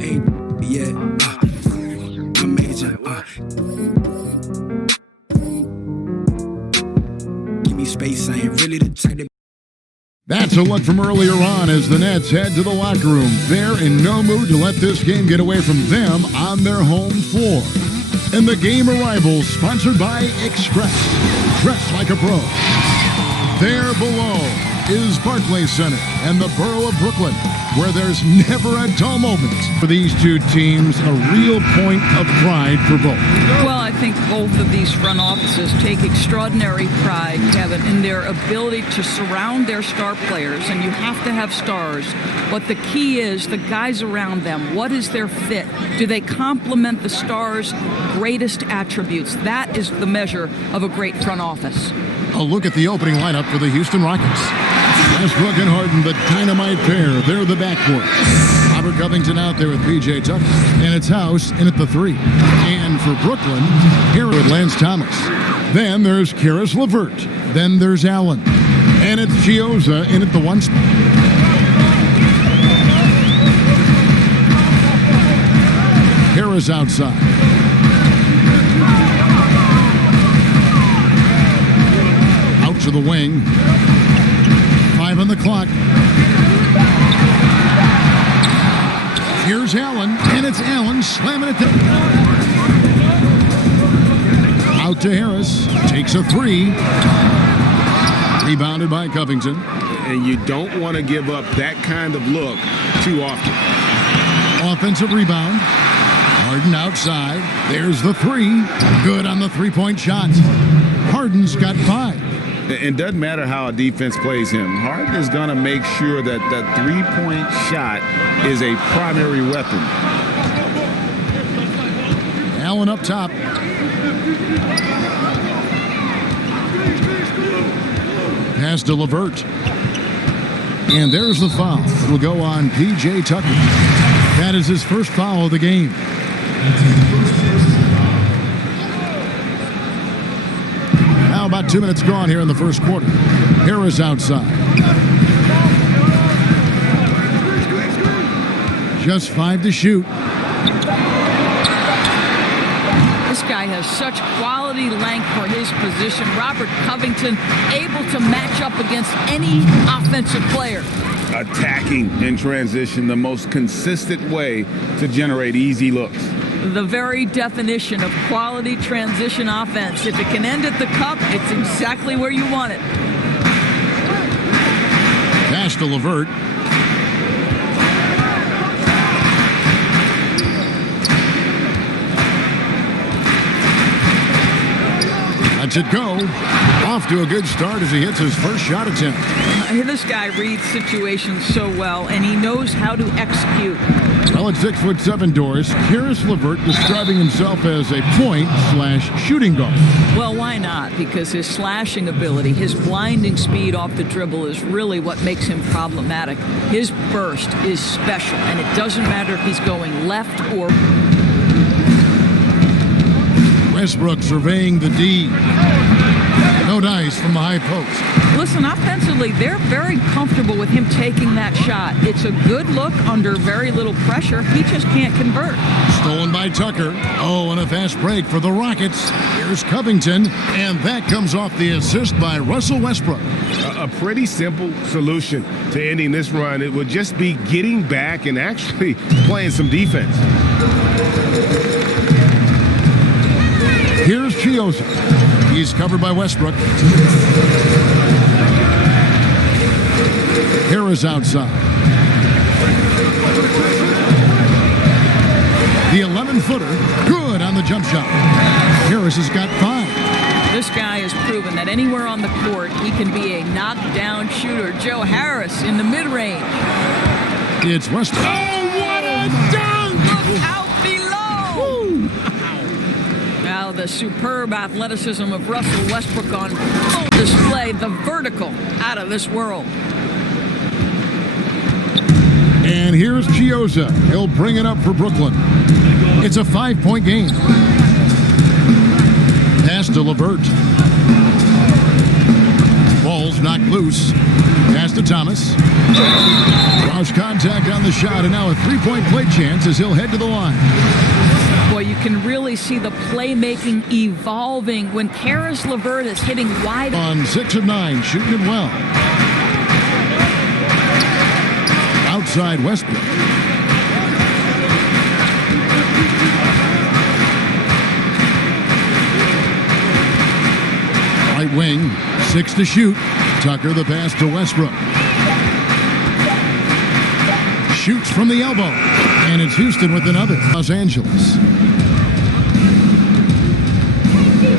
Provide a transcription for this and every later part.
ain't yet. I'm major. Give me space, I ain't really the type to. That's a look from earlier on as the Nets head to the locker room. They're in no mood to let this game get away from them on their home floor. And the game arrival sponsored by Express. Dress like a pro. There below is Barclays Center and the borough of Brooklyn, where there's never a dull moment. For these two teams, a real point of pride for both. Well, I think both of these front offices take extraordinary pride, Kevin, in their ability to surround their star players, and you have to have stars. But the key is the guys around them. What is their fit? Do they complement the stars' greatest attributes? That is the measure of a great front office. A look at the opening lineup for the Houston Rockets. Westbrook and Harden, the dynamite pair. They're the backcourt. Robert Covington out there with P.J. Tucker. And it's House in at the 3. And for Brooklyn, here with Lance Thomas. Then there's Karis LeVert. Then there's Allen. And it's Chiozza in at the 1 spot. Harris outside. Out to the wing. 5 on the clock. Here's Allen, and it's Allen slamming it down. Out to Harris, takes a 3. Rebounded by Covington. And you don't want to give up that kind of look too often. Offensive rebound. Harden outside. There's the 3. Good on the 3-point shot. Harden's got 5. It doesn't matter how a defense plays him. Harden is going to make sure that that 3-point shot is a primary weapon. Allen up top. Pass to LeVert. And there's the foul. It'll go on P.J. Tucker. That is his first foul of the game. Now about 2 minutes gone here in the first quarter. Harris outside. Just 5 to shoot. This guy has such quality length for his position. Robert Covington able to match up against any offensive player. Attacking in transition, the most consistent way to generate easy looks. The very definition of quality transition offense. If it can end at the cup, it's exactly where you want it. Pass to LeVert. Lets it go. Off to a good start as he hits his first shot attempt. This guy reads situations so well, and he knows how to execute. Well, at 6'7" Doris, Karis LeVert describing himself as a point/shooting guard. Well, why not? Because his slashing ability, his blinding speed off the dribble is really what makes him problematic. His burst is special, and it doesn't matter if he's going left or... Westbrook surveying the D. No dice from the high post. Listen, offensively, they're very comfortable with him taking that shot. It's a good look under very little pressure. He just can't convert. Stolen by Tucker. Oh, and a fast break for the Rockets. Here's Covington, and that comes off the assist by Russell Westbrook. A pretty simple solution to ending this run. It would just be getting back and actually playing some defense. Here's Chiozza. He's covered by Westbrook. Harris outside. The 11-footer, good on the jump shot. Harris has got 5. This guy has proven that anywhere on the court, he can be a knockdown shooter. Joe Harris in the mid-range. It's Westbrook. Oh, what a dunk! Look out below! Now the superb athleticism of Russell Westbrook on full display. The vertical out of this world. And here's Chiozza. He'll bring it up for Brooklyn. It's a 5-point game. Pass to LeVert. Ball Ball's knocked loose. Pass to Thomas. Cross contact on the shot, and now a three-point play chance as he'll head to the line. Boy, you can really see the playmaking evolving when Karis LeVert is hitting wide. On 6 of 9, shooting it well. Outside Westbrook. Right wing, 6 to shoot. Tucker the pass to Westbrook. Shoots from the elbow. And it's Houston with another. Los Angeles.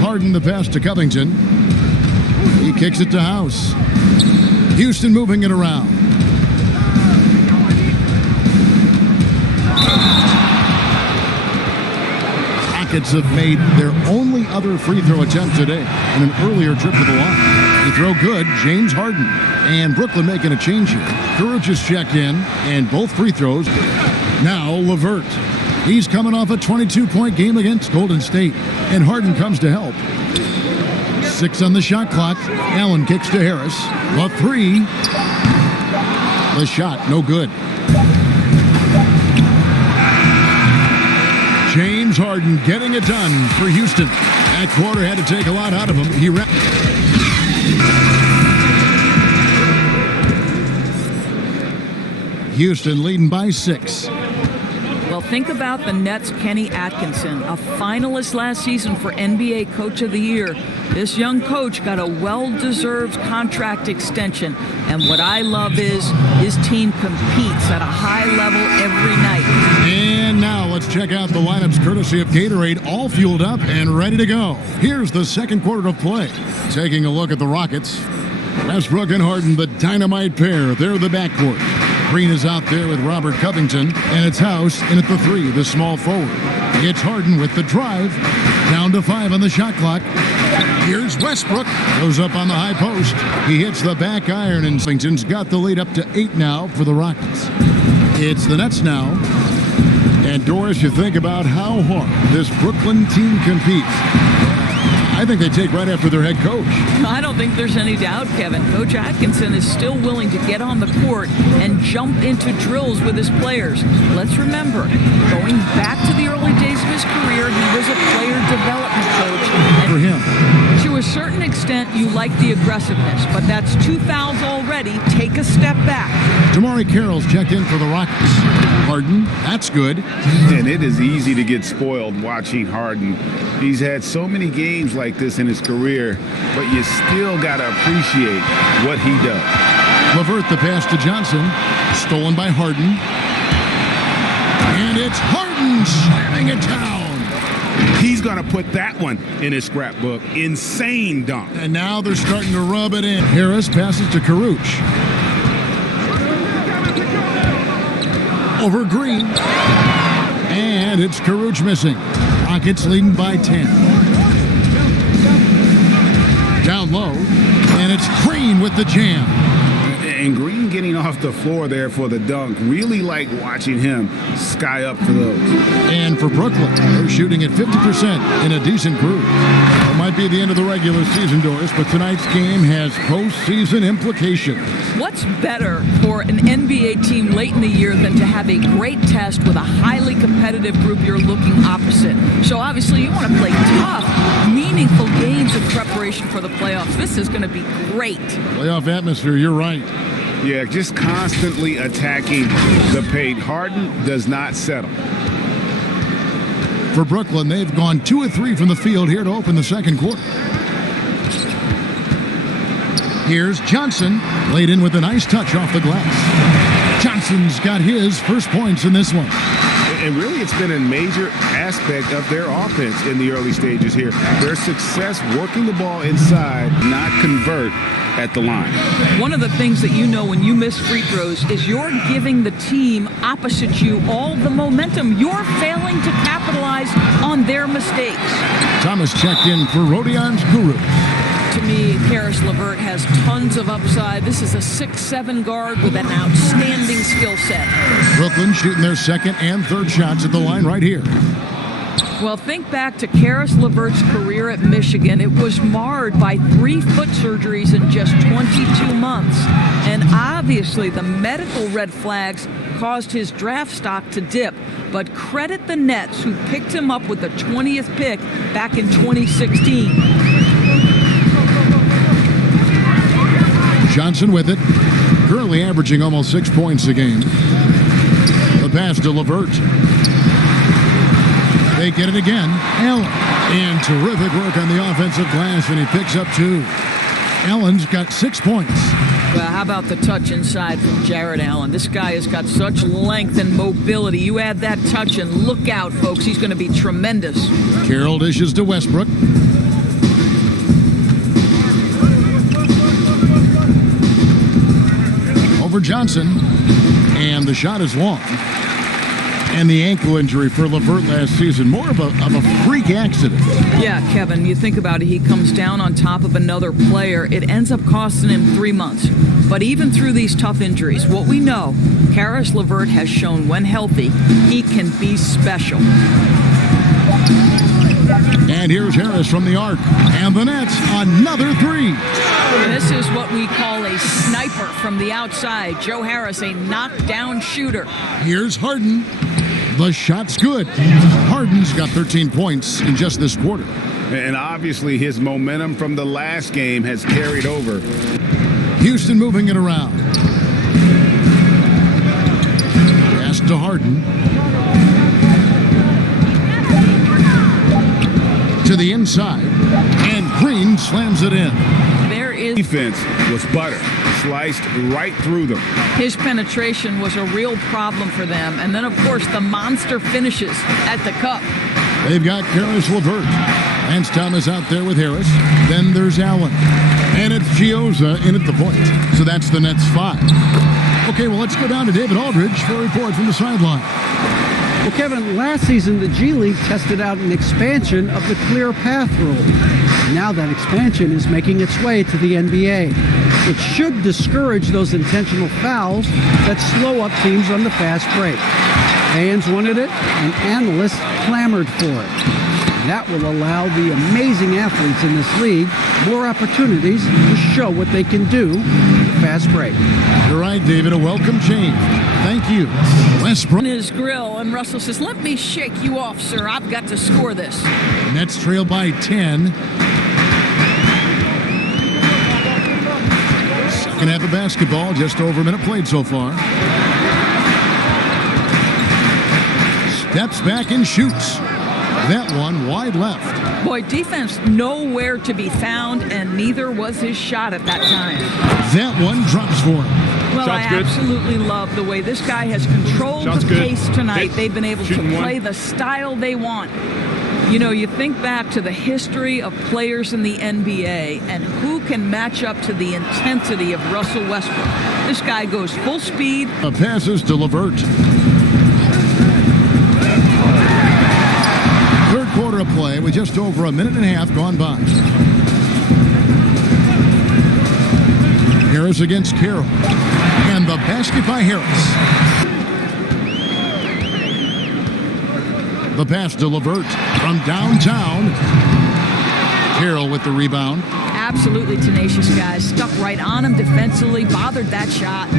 Harden the pass to Covington. He kicks it to House. Houston moving it around. Rockets have made their only other free throw attempt today in an earlier trip to the line. The throw good, James Harden. And Brooklyn making a change here. Kuruc is checked in, and both free throws. Now LeVert. He's coming off a 22-point game against Golden State, and Harden comes to help. 6 on the shot clock. Allen kicks to Harris. A 3. The shot, no good. James Harden getting it done for Houston. That quarter had to take a lot out of him. He Houston leading by 6. Well, think about the Nets' Kenny Atkinson, a finalist last season for NBA Coach of the Year. This young coach got a well-deserved contract extension. And what I love is his team competes at a high level every night. And now let's check out the lineups courtesy of Gatorade, all fueled up and ready to go. Here's the second quarter of play. Taking a look at the Rockets. Westbrook and Harden, the dynamite pair. They're the backcourt. Green is out there with Robert Covington, and it's House in at the 3, the small forward. It's Harden with the drive, down to 5 on the shot clock. Here's Westbrook, goes up on the high post. He hits the back iron, and Covington's got the lead up to 8 now for the Rockets. It's the Nets now. And Doris, you think about how hard this Brooklyn team competes. I think they take right after their head coach. I don't think there's any doubt, Kevin. Coach Atkinson is still willing to get on the court and jump into drills with his players. Let's remember, going back to the early days of his career, he was a player development coach. For him. To a certain extent, you like the aggressiveness, but that's 2 fouls already. Take a step back. Damari Carroll's checked in for the Rockets. Harden, that's good. And it is easy to get spoiled watching Harden. He's had so many games like this in his career, but you still got to appreciate what he does. LeVert the pass to Johnson. Stolen by Harden. And it's Harden slamming it down. He's going to put that one in his scrapbook. Insane dunk. And now they're starting to rub it in. Harris passes to Kuruc. Over Green. And it's Kuruc missing. Rockets leading by 10. Down low. And it's Green with the jam. And Green getting off the floor there for the dunk. Really like watching him sky up for those. And for Brooklyn, they're shooting at 50% in a decent groove. It might be the end of the regular season, Doris, but tonight's game has postseason implications. What's better for an NBA team late in the year than to have a great test with a highly competitive group you're looking opposite? So obviously you want to play tough, meaningful games in preparation for the playoffs. This is going to be great. Playoff atmosphere, you're right. Yeah, just constantly attacking the paint. Harden does not settle. For Brooklyn, they've gone 2 of 3 from the field here to open the second quarter. Here's Johnson, laid in with a nice touch off the glass. Johnson's got his first points in this one. And really, it's been a major aspect of their offense in the early stages here. Their success working the ball inside, not convert at the line. One of the things that you know when you miss free throws is you're giving the team opposite you all the momentum. You're failing to capitalize on their mistakes. Thomas checked in for Rodion's Guru. To me, Karis LeVert has tons of upside. This is a 6'7" guard with an outstanding skill set. Brooklyn shooting their second and third shots at the line right here. Well, think back to Karis LeVert's career at Michigan. It was marred by 3 foot surgeries in just 22 months. And obviously, the medical red flags caused his draft stock to dip. But credit the Nets, who picked him up with the 20th pick back in 2016. Johnson with it, currently averaging almost 6 points a game. The pass to LeVert. They get it again. Allen. And terrific work on the offensive glass, and he picks up 2. Allen's got 6 points. Well, how about the touch inside from Jared Allen? This guy has got such length and mobility. You add that touch and look out, folks. He's going to be tremendous. Carroll dishes to Westbrook. Over Johnson. And the shot is long. And the ankle injury for LeVert last season, more of a freak accident. Yeah, Kevin, you think about it, he comes down on top of another player. It ends up costing him 3 months. But even through these tough injuries, what we know, Karis LeVert has shown when healthy, he can be special. And here's Harris from the arc. And the Nets, another 3. This is what we call a sniper from the outside. Joe Harris, a knockdown shooter. Here's Harden. The shot's good. Harden's got 13 points in just this quarter. And obviously his momentum from the last game has carried over. Houston moving it around. Pass to Harden. To the inside. And Green slams it in. There is... Defense was butter. Sliced right through them. His penetration was a real problem for them. And then, of course, the monster finishes at the cup. They've got Karis LeVert. Lance Thomas out there with Harris. Then there's Allen. And it's Gioza in at the point. So that's the Nets 5. Okay, well, let's go down to David Aldridge for a report from the sideline. Well, Kevin, last season the G League tested out an expansion of the clear path rule. Now that expansion is making its way to the NBA. It should discourage those intentional fouls that slow up teams on the fast break. Fans wanted it, and analysts clamored for it. That will allow the amazing athletes in this league more opportunities to show what they can do with the fast break. You're right, David. A welcome change. Thank you. Westbrook. In his grill, and Russell says, "Let me shake you off, sir. I've got to score this." Nets trail by 10. Second half of basketball, just over a minute played so far. Steps back and shoots. That one wide left. Boy, defense nowhere to be found, and neither was his shot at that time. That one drops for him. Well, I absolutely love the way this guy has controlled the pace tonight. They've been able to play the style they want. You know, you think back to the history of players in the NBA and who can match up to the intensity of Russell Westbrook. This guy goes full speed. Passes to LeVert. Third quarter of play with just over a minute and a half gone by. Harris against Carroll. And the basket by Harris. The pass to LeVert from downtown. Carroll with the rebound. Absolutely tenacious guys. Stuck right on him defensively. Bothered that shot.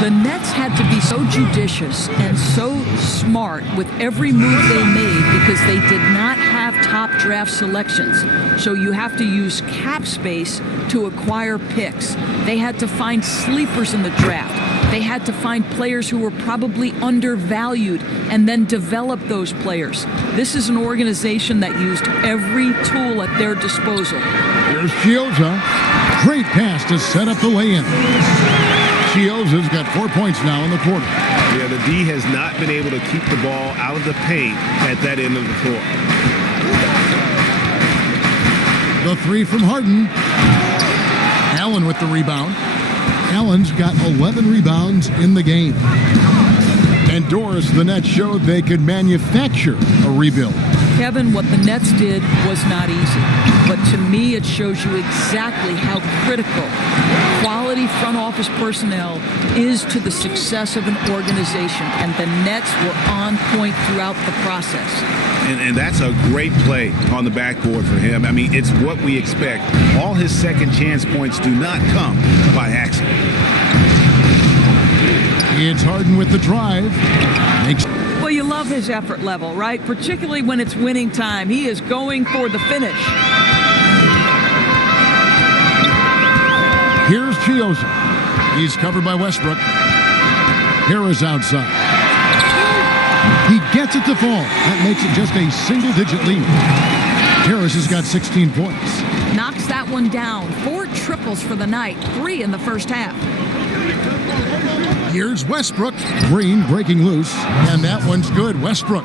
The Nets had to be so judicious and so smart with every move they made because they did not have top draft selections. So you have to use cap space to acquire picks. They had to find sleepers in the draft. They had to find players who were probably undervalued and then develop those players. This is an organization that used every tool at their disposal. Here's Gioza. Great pass to set up the lay-in. Gioza's got 4 points now in the quarter. Yeah, the D has not been able to keep the ball out of the paint at that end of the court. The three from Harden. Allen with the rebound. Allen's got 11 rebounds in the game. And Doris, the Nets showed they could manufacture a rebuild. Kevin, what the Nets did was not easy. But to me, it shows you exactly how critical quality front office personnel is to the success of an organization. And the Nets were on point throughout the process. And that's a great play on the backboard for him. I mean, it's what we expect. All his second chance points do not come by accident. It's Harden with the drive. Well, you love his effort level, right? Particularly when it's winning time. He is going for the finish. Here's Chioza. He's covered by Westbrook. Harris outside. He gets it to fall. That makes it just a single-digit lead. Harris has got 16 points. Knocks that one down. 4 triples for the night. 3 in the first half. Here's Westbrook. Green breaking loose, and that one's good. Westbrook.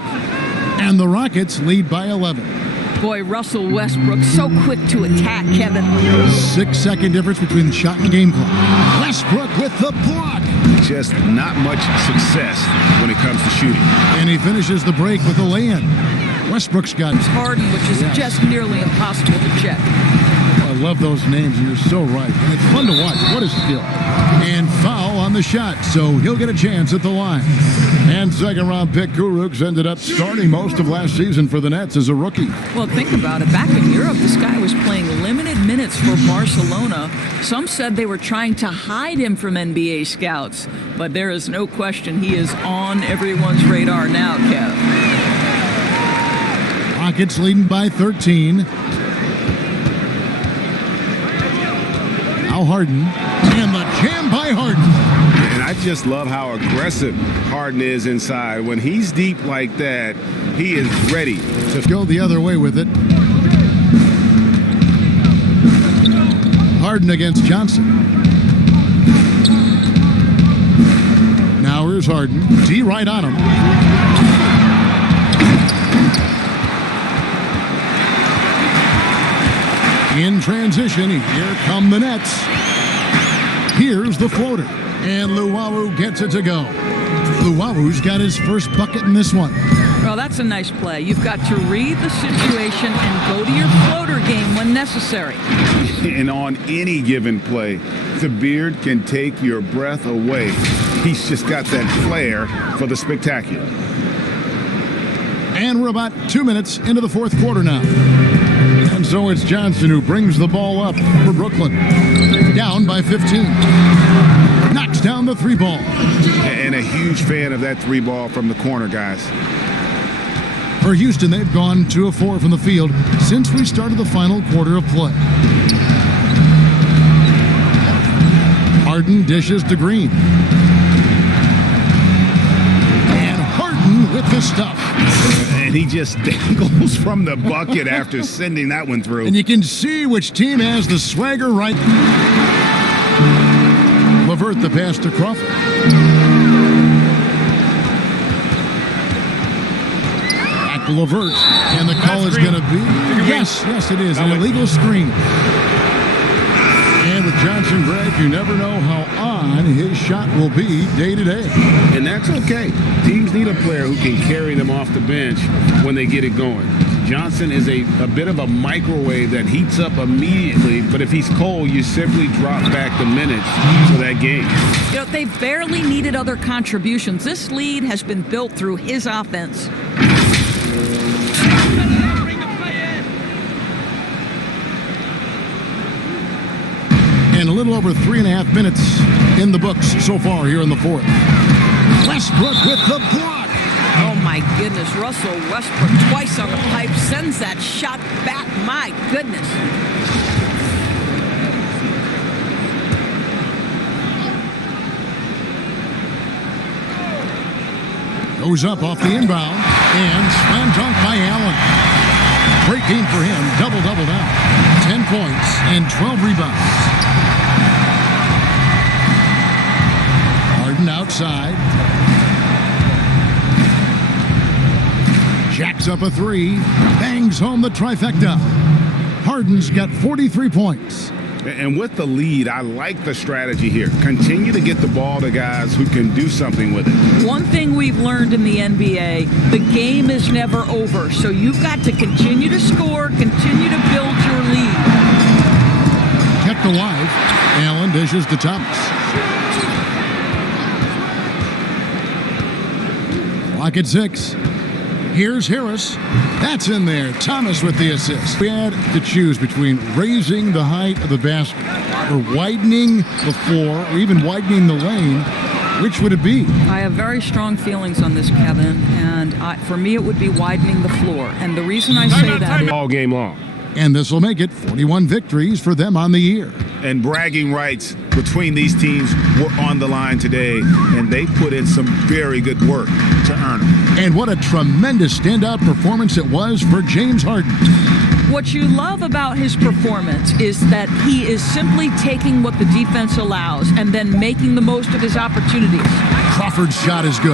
And the Rockets lead by 11. Boy, Russell Westbrook, so quick to attack, Kevin. 6-second difference between the shot and game clock. Westbrook with the block. Just not much success when it comes to shooting. And he finishes the break with a lay-in. Westbrook's got Harden, which is just nearly impossible to check. I love those names. You're so right. And it's fun to watch. What a skill. And foul on the shot, so he'll get a chance at the line. And second-round pick Kurucs ended up starting most of last season for the Nets as a rookie. Well, think about it. Back in Europe, this guy was playing limited minutes for Barcelona. Some said they were trying to hide him from NBA scouts. But there is no question he is on everyone's radar now, Kev. Rockets leading by 13. Now Harden, and the jam by Harden. And I just love how aggressive Harden is inside. When he's deep like that, he is ready to Go the other way with it. Harden against Johnson. Now here's Harden. D right on him. In transition, here come the Nets. Here's the floater. And Luwawu gets it to go. Luwawu's got his first bucket in this one. Well, that's a nice play. You've got to read the situation and go to your floater game when necessary. And on any given play, the beard can take your breath away. He's just got that flair for the spectacular. And we're about 2 minutes into the fourth quarter now. And so it's Johnson who brings the ball up for Brooklyn. Down by 15. Knocks down the 3-ball. And a huge fan of that 3-ball from the corner, guys. For Houston, they've gone 2 of 4 from the field since we started the final quarter of play. Harden dishes to Green. And Harden with the stuff. And he just dangles from the bucket after sending that one through. And you can see which team has the swagger right. LeVert the pass to Crawford. Back to LeVert. And the call is going to be... Yes, it is. An illegal screen. And with Johnson, Greg, you never know how on his shot will be day to day. And that's okay. Teams need a player who can carry them off the bench when they get it going. Johnson is a bit of a microwave that heats up immediately, but if he's cold, you simply drop back the minutes for that game. You know, they've barely needed other contributions. This lead has been built through his offense. And a little over 3.5 minutes in the books so far here in the fourth. Westbrook with the block. Oh, my goodness. Russell Westbrook twice on the pipe sends that shot back. My goodness. Goes up off the inbound. And slam dunk by Allen. Great game for him. Double-double now. 10 points and 12 rebounds. Harden outside. Jacks up a 3. Bangs home the trifecta. Harden's got 43 points. And with the lead, I like the strategy here. Continue to get the ball to guys who can do something with it. One thing we've learned in the NBA, the game is never over. So you've got to continue to score, continue to build your lead. Kept alive. Allen dishes to Thomas. Clock at 6. Here's Harris. That's in there. Thomas with the assist. We had to choose between raising the height of the basket or widening the floor or even widening the lane. Which would it be? I have very strong feelings on this, Kevin, and for me it would be widening the floor. And the reason I say that is All game long. And this will make it 41 victories for them on the year. And bragging rights between these teams were on the line today, and they put in some very good work to earn them. And what a tremendous standout performance it was for James Harden. what you love about his performance is that he is simply taking what the defense allows and then making the most of his opportunities. Crawford's shot is good.